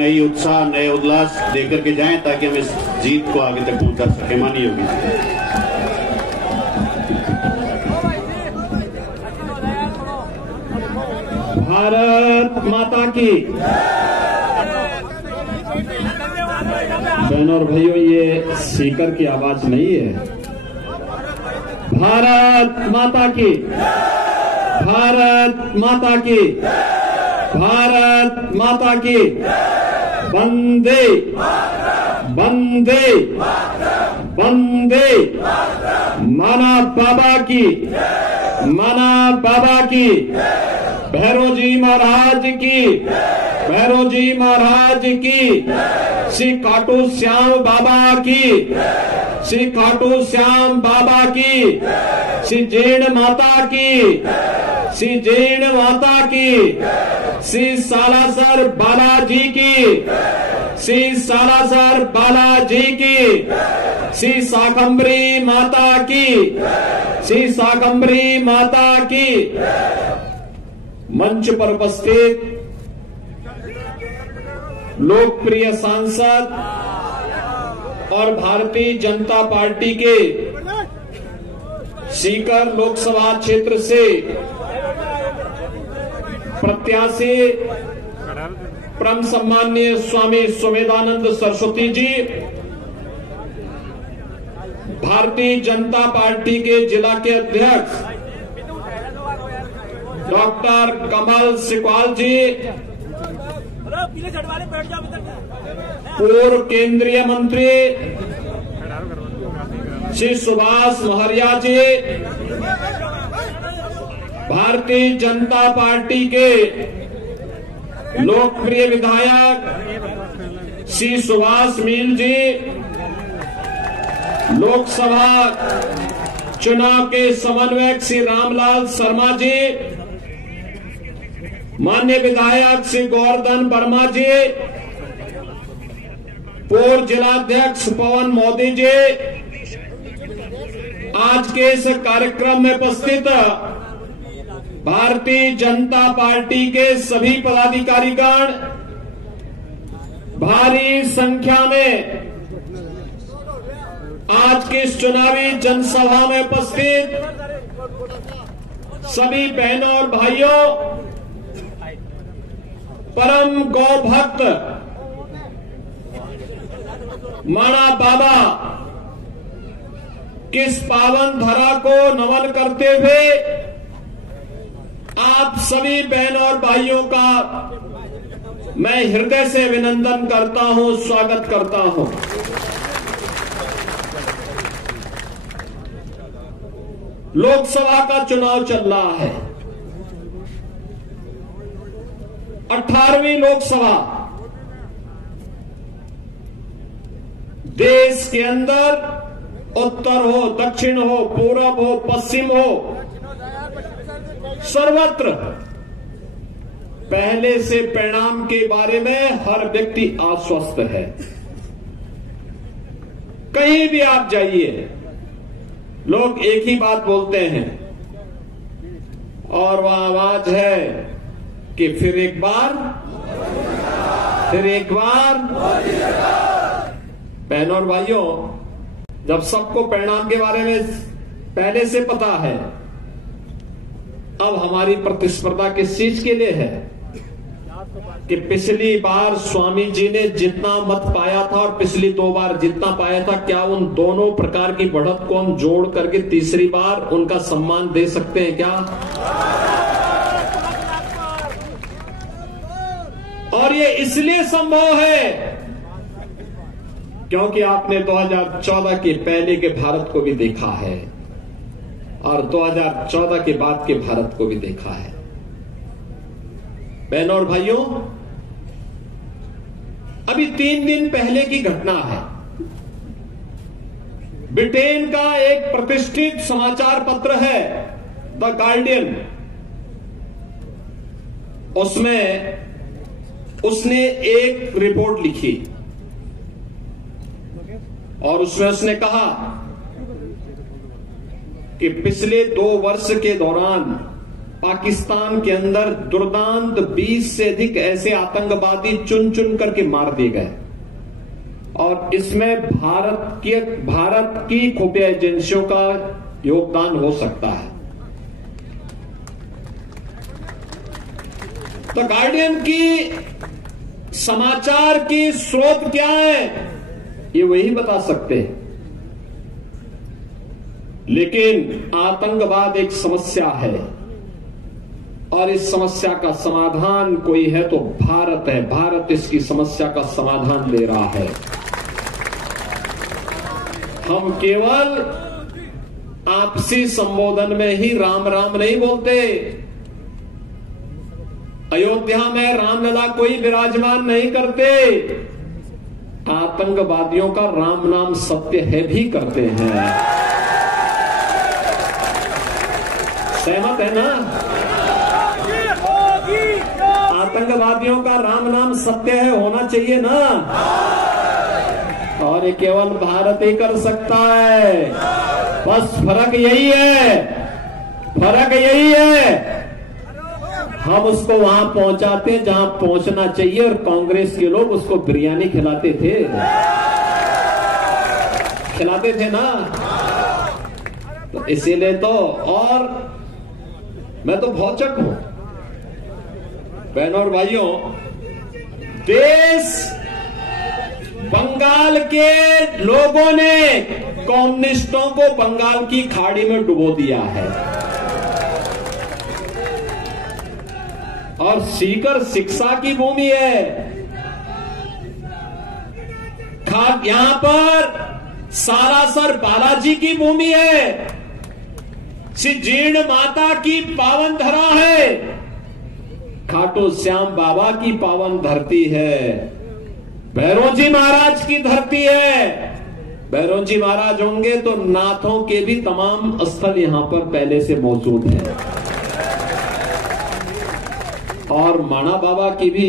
नई उत्साह, नए उल्लास देकर के जाएं ताकि हम इस जीत को आगे तक पहुंचा सके। माननीय योगी भारत माता की। बहनों और भाइयों, ये स्पीकर की आवाज नहीं है। भारत माता की, भारत माता की, भारत माता की। वंदे वंदे वंदे। माना बाबा की, माना बाबा की। भैरव जी महाराज की, भैरव जी महाराज की। श्री खाटू श्याम बाबा की, श्री खाटू श्याम बाबा की। श्री जैन माता की, श्री जैन माता की। श्री सालासर बालाजी की, श्री सालासर बालाजी की। श्री शाकंभरी माता की, श्री शाकंभरी माता की। मंच पर उपस्थित लोकप्रिय सांसद और भारतीय जनता पार्टी के सीकर लोकसभा क्षेत्र से प्रत्याशी परम सम्माननीय स्वामी सुमेधानंद सरस्वती जी, भारतीय जनता पार्टी के जिला के अध्यक्ष डॉक्टर कमल सिकवाल जी, पूर्व केंद्रीय मंत्री श्री सुभाष महरिया जी, भारतीय जनता पार्टी के लोकप्रिय विधायक श्री सुभाष मील जी, लोकसभा चुनाव के समन्वयक श्री रामलाल शर्मा जी, माननीय विधायक श्री गोवर्धन वर्मा जी, पूर्व जिलाध्यक्ष पवन मोदी जी, आज के इस कार्यक्रम में उपस्थित भारतीय जनता पार्टी के सभी पदाधिकारीगण, भारी संख्या में आज की इस चुनावी जनसभा में उपस्थित सभी बहनों और भाइयों, परम गौ भक्त माना बाबा किस पावन धरा को नमन करते हुए आप सभी बहनों और भाइयों का मैं हृदय से अभिनंदन करता हूं, स्वागत करता हूं। लोकसभा का चुनाव चल रहा है, 18वीं लोकसभा। देश के अंदर उत्तर हो, दक्षिण हो, पूरब हो, पश्चिम हो, सर्वत्र पहले से परिणाम के बारे में हर व्यक्ति आश्वस्त है। कहीं भी आप जाइए, लोग एक ही बात बोलते हैं और वह आवाज है कि फिर एक बार, फिर एक बार। बहनों और भाइयों, जब सबको परिणाम के बारे में पहले से पता है, अब हमारी प्रतिस्पर्धा किस चीज के लिए है कि पिछली बार स्वामी जी ने जितना मत पाया था और पिछली 2 बार जितना पाया था, क्या उन दोनों प्रकार की बढ़त को हम जोड़ करके तीसरी बार उनका सम्मान दे सकते हैं क्या? और ये इसलिए संभव है क्योंकि आपने 2014 के पहले के भारत को भी देखा है और 2014 के बाद के भारत को भी देखा है। बहनों और भाइयों, अभी 3 दिन पहले की घटना है। ब्रिटेन का एक प्रतिष्ठित समाचार पत्र है द गार्डियन, उसमें उसने एक रिपोर्ट लिखी और उसमें उसने कहा कि पिछले 2 वर्ष के दौरान पाकिस्तान के अंदर दुर्दांत 20 से अधिक ऐसे आतंकवादी चुन चुन करके मार दिए गए और इसमें भारत की खुफिया एजेंसियों का योगदान हो सकता है। तो गार्डियन की समाचार की स्रोत क्या है ये वही बता सकते हैं, लेकिन आतंकवाद एक समस्या है और इस समस्या का समाधान कोई है तो भारत है। भारत इसकी समस्या का समाधान ले रहा है। हम केवल आपसी संबोधन में ही राम राम नहीं बोलते। अयोध्या में रामलला कोई विराजमान नहीं करते, आतंकवादियों का राम नाम सत्य है भी करते हैं। सहमत है ना? आतंकवादियों का राम नाम सत्य है, होना चाहिए ना? और ये केवल भारत ही कर सकता है। बस फर्क यही है हम उसको वहां पहुंचाते हैं जहां पहुंचना चाहिए और कांग्रेस के लोग उसको बिरयानी खिलाते थे ना। तो इसीलिए तो, और मैं तो भौचक हूं बहनों और भाइयों। देश बंगाल के लोगों ने कम्युनिस्टों को बंगाल की खाड़ी में डुबो दिया है और सीकर शिक्षा की भूमि है। यहां पर सारासर बालाजी की भूमि है, श्री जीर्ण माता की पावन धरा है, खाटू श्याम बाबा की पावन धरती है, भैरोजी महाराज की धरती है। भैरोजी महाराज होंगे तो नाथों के भी तमाम स्थल यहां पर पहले से मौजूद हैं और माणा बाबा की भी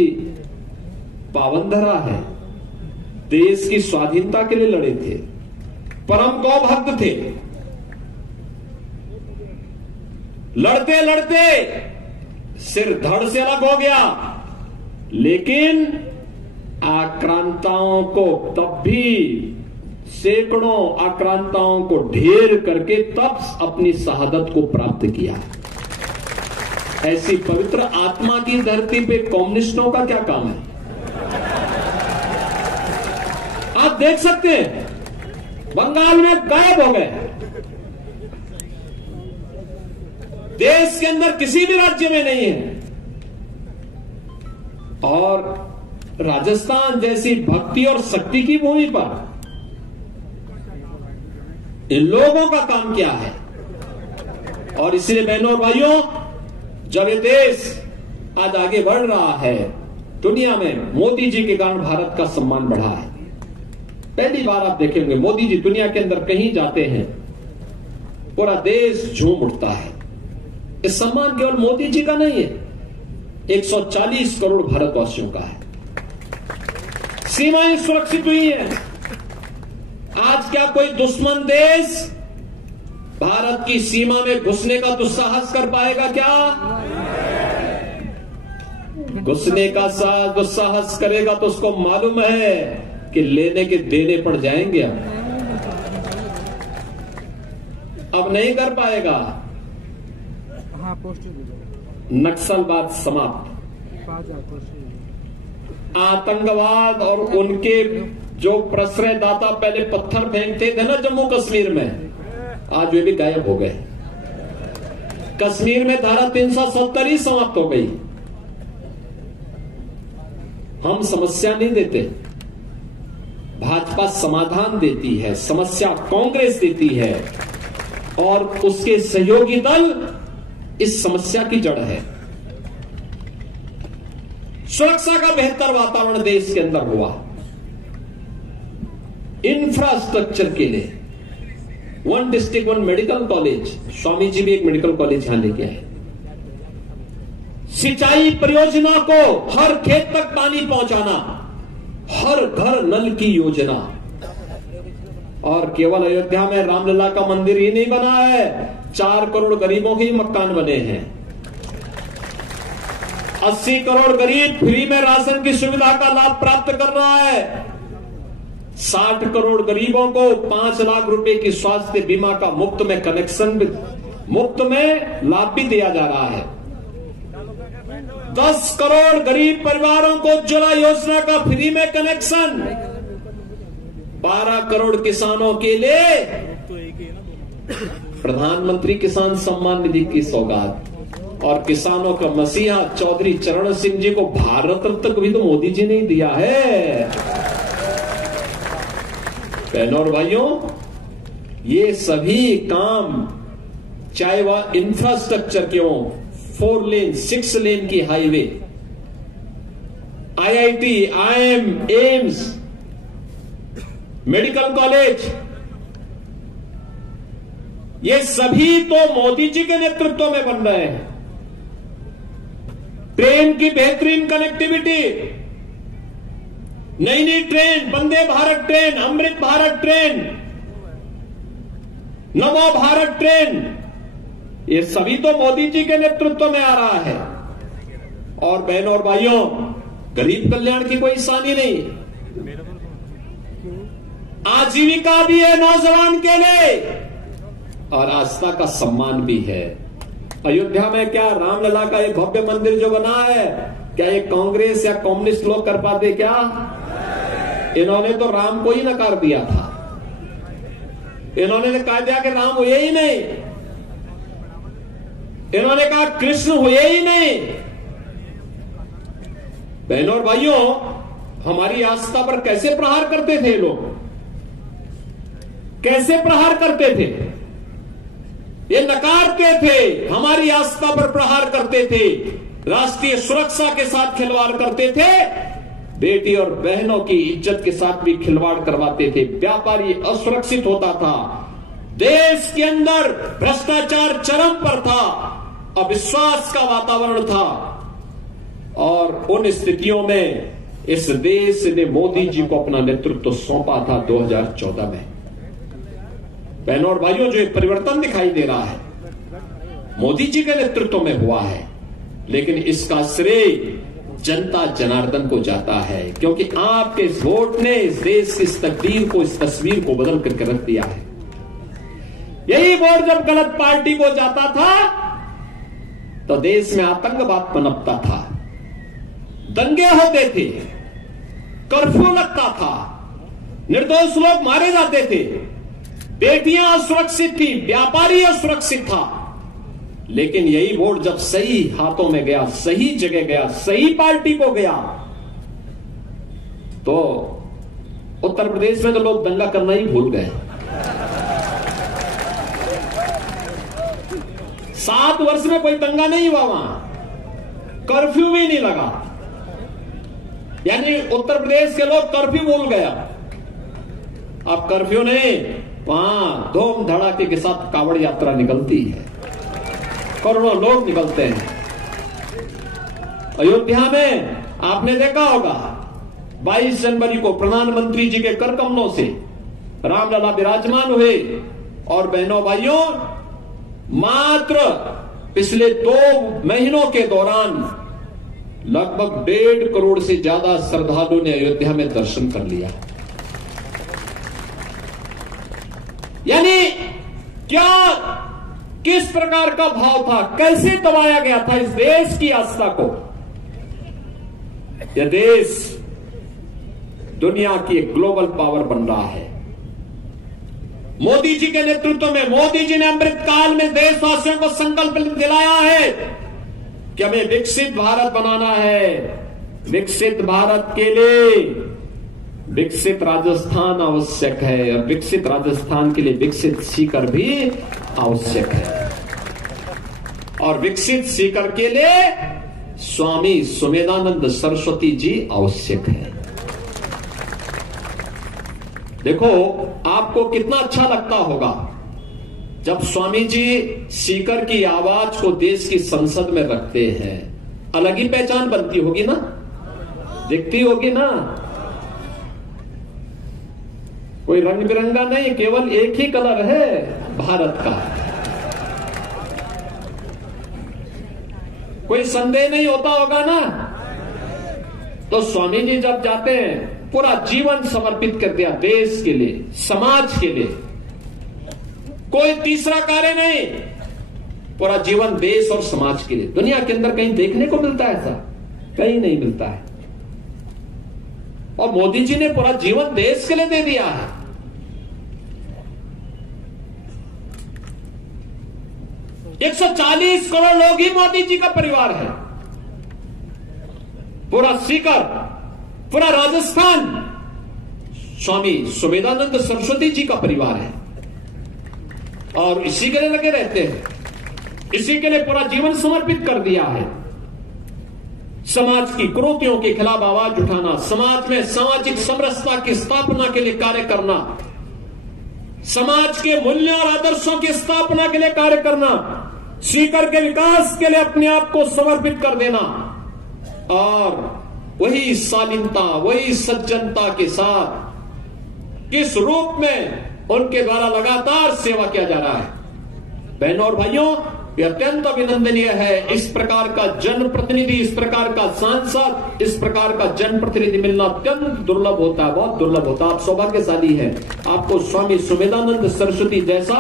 पावन धरा है। देश की स्वाधीनता के लिए लड़े थे, परम गौ भक्त थे। लड़ते लड़ते सिर धड़ से अलग हो गया, लेकिन आक्रांताओं को तब भी सैकड़ों आक्रांताओं को ढेर करके तब अपनी शहादत को प्राप्त किया। ऐसी पवित्र आत्मा की धरती पे कम्युनिस्टों का क्या काम है? आप देख सकते हैं बंगाल में गायब हो गए। देश के अंदर किसी भी राज्य में नहीं है। और राजस्थान जैसी भक्ति और शक्ति की भूमि पर इन लोगों का काम क्या है? और इसलिए बहनों और भाइयों, जब ये देश आज आगे बढ़ रहा है, दुनिया में मोदी जी के कारण भारत का सम्मान बढ़ा है। पहली बार आप देखेंगे मोदी जी दुनिया के अंदर कहीं जाते हैं, पूरा देश झूम उठता है। इस सम्मान केवल मोदी जी का नहीं है, 140 करोड़ भारतवासियों का है। सीमाएं सुरक्षित हुई है। आज क्या कोई दुश्मन देश भारत की सीमा में घुसने का दुस्साहस कर पाएगा? क्या घुसने का दुस्साहस करेगा तो उसको मालूम है कि लेने के देने पड़ जाएंगे। अब नहीं कर पाएगा। नक्सलवाद समाप्त, आतंकवाद और उनके जो प्रश्रयदाता पहले पत्थर फेंकते थे ना जम्मू कश्मीर में, आज वे भी गायब हो गए। कश्मीर में धारा 370 ही समाप्त हो गई। हम समस्या नहीं देते, भाजपा समाधान देती है, समस्या कांग्रेस देती है और उसके सहयोगी दल इस समस्या की जड़ है। सुरक्षा का बेहतर वातावरण देश के अंदर हुआ। इंफ्रास्ट्रक्चर के लिए 1 district 1 medical college, Swami ji भी एक मेडिकल कॉलेज यहां लेके आए। सिंचाई परियोजना को हर खेत तक पानी पहुंचाना, हर घर नल की योजना। और केवल अयोध्या में रामलला का मंदिर ही नहीं बना है, 4 करोड़ गरीबों के ही मकान बने हैं। 80 करोड़ गरीब फ्री में राशन की सुविधा का लाभ प्राप्त कर रहा है। 60 करोड़ गरीबों को 5 लाख रुपए की स्वास्थ्य बीमा का मुफ्त में लाभ भी दिया जा रहा है। 10 करोड़ गरीब परिवारों को उज्ज्वला योजना का फ्री में कनेक्शन। 12 करोड़ किसानों के लिए प्रधानमंत्री किसान सम्मान निधि की सौगात। और किसानों का मसीहा चौधरी चरण सिंह जी को भारत रत्न भी तो मोदी जी ने ही दिया है। बहनों और भाइयों, ये सभी काम, चाहे वह इंफ्रास्ट्रक्चर के हो, 4 लेन 6 लेन की highway, IIT, IIM, AIIMS, medical college, ये सभी तो मोदी जी के नेतृत्व में बन रहे हैं। ट्रेन की बेहतरीन कनेक्टिविटी, नई नई train, Vande Bharat train, Amrit Bharat train, नमो भारत ट्रेन, ये सभी तो मोदी जी के नेतृत्व में आ रहा है। और बहनों और भाइयों, गरीब कल्याण की कोई सानी नहीं, आजीविका भी है नौजवान के लिए और आस्था का सम्मान भी है। अयोध्या में क्या रामलला का एक भव्य मंदिर जो बना है, क्या ये कांग्रेस या कम्युनिस्ट लोग कर पाते क्या? इन्होंने तो राम को ही नकार दिया था। इन्होंने कह दिया कि राम हुए ही नहीं, इन्होंने कहा कृष्ण हुए ही नहीं। बहनों और भाइयों, हमारी आस्था पर कैसे प्रहार करते थे लोग, कैसे प्रहार करते थे? ये नकारते थे, हमारी आस्था पर प्रहार करते थे, राष्ट्रीय सुरक्षा के साथ खिलवाड़ करते थे, बेटी और बहनों की इज्जत के साथ भी खिलवाड़ करवाते थे। व्यापारी असुरक्षित होता था, देश के अंदर भ्रष्टाचार चरम पर था, अविश्वास का वातावरण था। और उन स्थितियों में इस देश ने मोदी जी को अपना नेतृत्व सौंपा था 2014 में। बहनों और भाइयों, जो एक परिवर्तन दिखाई दे रहा है मोदी जी के नेतृत्व में हुआ है, लेकिन इसका श्रेय जनता जनार्दन को जाता है, क्योंकि आपके इस वोट ने इस देश की इस तकदीर को, इस तस्वीर को बदल करके रख दिया है। यही वोट जब गलत पार्टी को जाता था तो देश में आतंकवाद पनपता था, दंगे होते थे, कर्फ्यू लगता था, निर्दोष लोग मारे जाते थे, बेटियां असुरक्षित थी, व्यापारी असुरक्षित था। लेकिन यही वोट जब सही हाथों में गया, सही जगह गया, सही पार्टी को गया, तो उत्तर प्रदेश में तो लोग दंगा करना ही भूल गए। 7 वर्ष में कोई दंगा नहीं हुआ, वहां कर्फ्यू भी नहीं लगा, यानी उत्तर प्रदेश के लोग कर्फ्यू भूल गया। अब कर्फ्यू नहीं, वहां धूम धड़ाके के साथ कावड़ यात्रा निकलती है, करोड़ों लोग निकलते हैं। अयोध्या में आपने देखा होगा 22 जनवरी को प्रधानमंत्री जी के कर कमलों से रामलला विराजमान हुए। और बहनों भाइयों, मात्र पिछले 2 महीनों के दौरान लगभग 1.5 करोड़ से ज्यादा श्रद्धालुओं ने अयोध्या में दर्शन कर लिया। यानी क्या, किस प्रकार का भाव था, कैसे दबाया गया था इस देश की आस्था को। यह देश दुनिया की एक ग्लोबल पावर बन रहा है मोदी जी के नेतृत्व में। मोदी जी ने अमृत काल में देशवासियों को संकल्प दिलाया है कि हमें विकसित भारत बनाना है। विकसित भारत के लिए विकसित राजस्थान आवश्यक है, और विकसित राजस्थान के लिए विकसित सीकर भी आवश्यक है, और विकसित सीकर के लिए स्वामी सुमेधानंद सरस्वती जी आवश्यक है। देखो, आपको कितना अच्छा लगता होगा जब स्वामी जी सीकर की आवाज को देश की संसद में रखते हैं। अलग ही पहचान बनती होगी ना, दिखती होगी ना। कोई रंग बिरंगा नहीं, केवल एक ही कलर है भारत का। कोई संदेह नहीं होता होगा ना। तो स्वामी जी जब जाते हैं, पूरा जीवन समर्पित कर दिया देश के लिए, समाज के लिए, कोई तीसरा कार्य नहीं, पूरा जीवन देश और समाज के लिए। दुनिया के अंदर कहीं देखने को मिलता है ऐसा? कहीं नहीं मिलता है। और मोदी जी ने पूरा जीवन देश के लिए दे दिया है। एक 140 करोड़ लोग ही मोदी जी का परिवार है। पूरा सीकर, पूरा राजस्थान स्वामी सुमेधानंद सरस्वती जी का परिवार है और इसी के लिए लगे रहते हैं, इसी के लिए पूरा जीवन समर्पित कर दिया है। समाज की कुरीतियों के खिलाफ आवाज उठाना, समाज में सामाजिक समरसता की स्थापना के लिए कार्य करना, समाज के मूल्यों और आदर्शों की स्थापना के लिए कार्य करना, सीकर के विकास के लिए अपने आप को समर्पित कर देना और वही शालीनता, वही सज्जनता के साथ किस रूप में उनके द्वारा लगातार सेवा किया जा रहा है। बहनों और भाइयों, यह अत्यंत अभिनंदनीय है। इस प्रकार का जनप्रतिनिधि, इस प्रकार का सांसद, इस प्रकार का जनप्रतिनिधि मिलना अत्यंत दुर्लभ होता है, बहुत दुर्लभ होता है। आप सौभाग्यशाली हैं, आपको स्वामी सुमेधानंद सरस्वती जैसा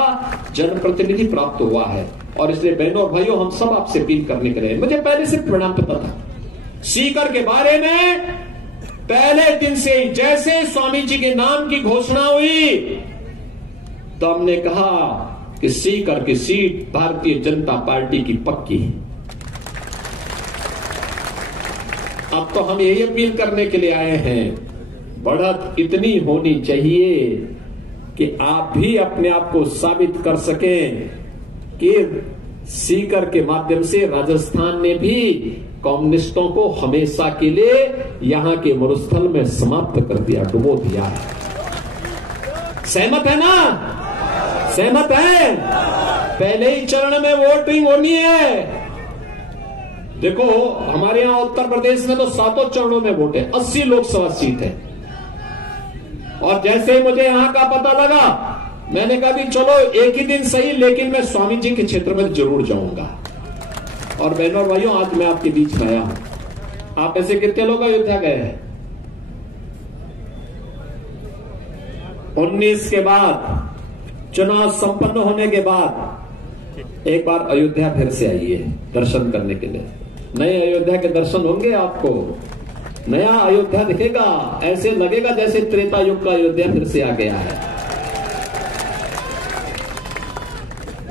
जनप्रतिनिधि प्राप्त हुआ है। और इसलिए बहनों और भाइयों, हम सब आपसे अपील करने के लिए, मुझे पहले से परिणाम पता था सीकर के बारे में। पहले दिन से ही जैसे स्वामी जी के नाम की घोषणा हुई तो हमने कहा कि सीकर की सीट भारतीय जनता पार्टी की पक्की है। अब तो हम यही अपील करने के लिए आए हैं, बढ़त इतनी होनी चाहिए कि आप भी अपने आप को साबित कर सकें कि सीकर के माध्यम से राजस्थान ने भी कम्युनिस्टों को हमेशा के लिए यहां के मरुस्थल में समाप्त कर दिया, डुबो दिया है। सहमत है ना? सहमत है? पहले ही चरण में वोटिंग होनी है। देखो, हमारे यहां उत्तर प्रदेश में तो 7 चरणों में वोट है, 80 लोकसभा सीट है। और जैसे ही मुझे यहां का पता लगा, मैंने कहा भी चलो एक ही दिन सही, लेकिन मैं स्वामी जी के क्षेत्र में जरूर जाऊंगा। और बहनों और भाइयों, आज मैं आपके बीच में आया हूं। आप ऐसे कितने लोग अयोध्या गए हैं? 19 के बाद, चुनाव संपन्न होने के बाद एक बार अयोध्या फिर से आइए दर्शन करने के लिए। नए अयोध्या के दर्शन होंगे, आपको नया अयोध्या दिखेगा। ऐसे लगेगा जैसे त्रेता युग का अयोध्या फिर से आ गया है।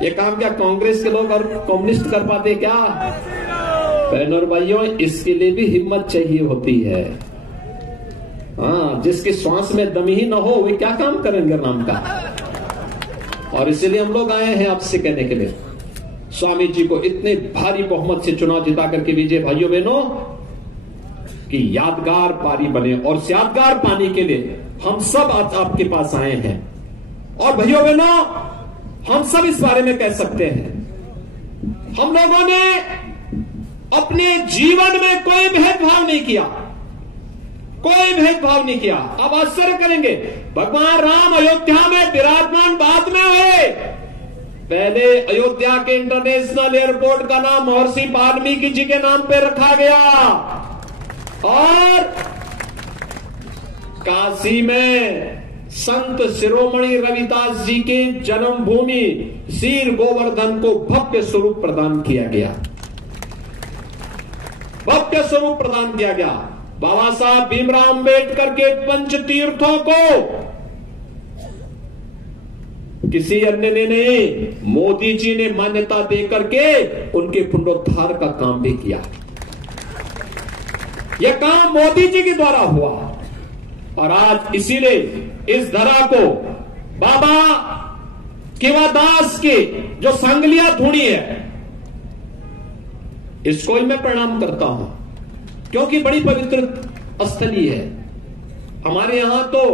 ये काम क्या कांग्रेस के लोग और कम्युनिस्ट कर पाते क्या? बहनों और भाइयों, इसके लिए भी हिम्मत चाहिए होती है। हाँ, जिसके श्वास में दम ही न हो वे क्या काम करेंगे नाम का। और इसलिए हम लोग आए हैं आपसे कहने के लिए, स्वामी जी को इतने भारी बहुमत से चुनाव जिता करके दीजिए भाइयों बहनों, कि यादगार पारी बने। और यादगार पाने के लिए हम सब आज आपके पास आए हैं। और भाइयों बहनों, हम सब इस बारे में कह सकते हैं, हम लोगों ने अपने जीवन में कोई भेदभाव नहीं किया, कोई भेदभाव नहीं किया। अब आश्चर्य करेंगे, भगवान राम अयोध्या में विराजमान बाद में हुए। पहले अयोध्या के इंटरनेशनल एयरपोर्ट का नाम महर्षि वाल्मीकि जी के नाम पे रखा गया और काशी में संत शिरोमणि रविदास जी के जन्मभूमि शीर गोवर्धन को भव्य स्वरूप प्रदान किया गया, भव्य स्वरूप प्रदान किया गया। बाबा साहब भीमराव अंबेडकर के पंच तीर्थों को किसी अन्य ने नहीं, मोदी जी ने मान्यता देकर के उनके पुनरुद्धार का काम भी किया। यह काम मोदी जी के द्वारा हुआ और आज इसीलिए इस धरा को बाबा केवादास के जो सांगलिया धुनी है, इसको ही मैं प्रणाम करता हूं, क्योंकि बड़ी पवित्र स्थली है। हमारे यहां तो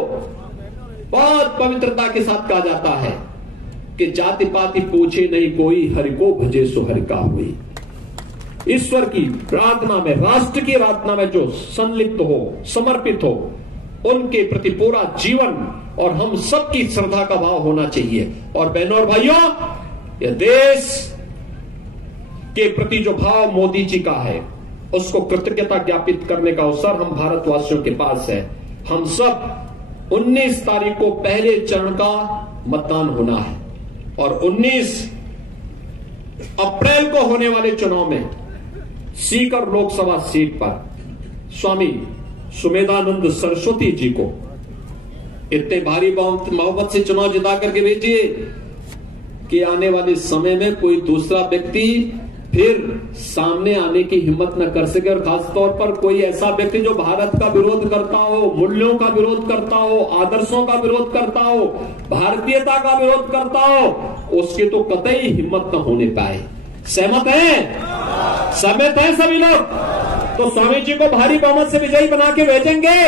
बहुत पवित्रता के साथ कहा जाता है कि जाति पाति पूछे नहीं कोई, हरि को भजे सो हरि का हुई। ईश्वर की प्रार्थना में, राष्ट्र की प्रार्थना में जो संलिप्त हो, समर्पित हो, उनके प्रति पूरा जीवन और हम सबकी श्रद्धा का भाव होना चाहिए। और बहनों और भाइयों, यह देश के प्रति जो भाव मोदी जी का है उसको कृतज्ञता ज्ञापित करने का अवसर हम भारतवासियों के पास है। हम सब 19 तारीख को पहले चरण का मतदान होना है और 19 अप्रैल को होने वाले चुनाव में सीकर लोकसभा सीट पर स्वामी सुमेधानंद सरस्वती जी को इतने भारी मोहब्बत से चुनाव जिता करके भेजिए कि आने वाले समय में कोई दूसरा व्यक्ति फिर सामने आने की हिम्मत न कर सके और खासतौर पर कोई ऐसा व्यक्ति जो भारत का विरोध करता हो, मूल्यों का विरोध करता हो, आदर्शों का विरोध करता हो, भारतीयता का विरोध करता हो, उसकी तो कतई हिम्मत न होने पाए। सहमत हैं? सहमत हैं सभी लोग? तो स्वामी जी को भारी बहुमत से विजयी बना के भेजेंगे।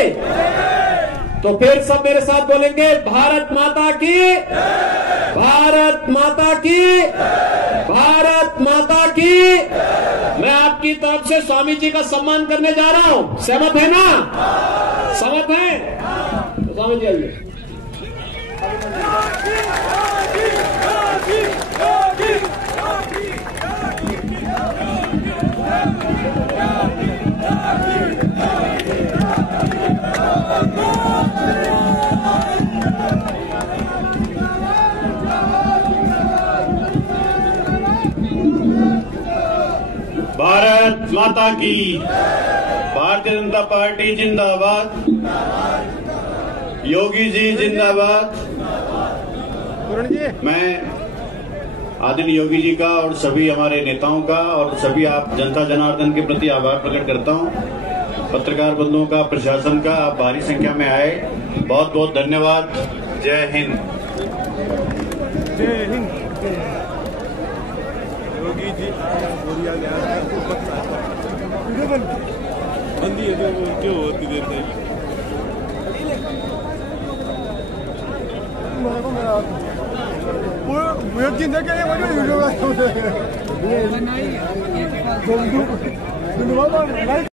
तो फिर सब मेरे साथ बोलेंगे, भारत माता की, भारत माता की, भारत माता की। मैं आपकी तरफ से स्वामी जी का सम्मान करने जा रहा हूं। सहमत है ना? सहमत है? तो स्वामी जी आइए। भारत माता की, भारतीय जनता पार्टी जिंदाबाद, योगी जी जिंदाबाद। मैं आदरणीय योगी जी का और सभी हमारे नेताओं का और सभी आप जनता जनार्दन के प्रति आभार प्रकट करता हूं। पत्रकार बंधुओं का, प्रशासन का, आप भारी संख्या में आए, बहुत बहुत धन्यवाद। जय हिंद। जय हिंद। योगी जी बंदी है तो क्यों होती देर से वीडियो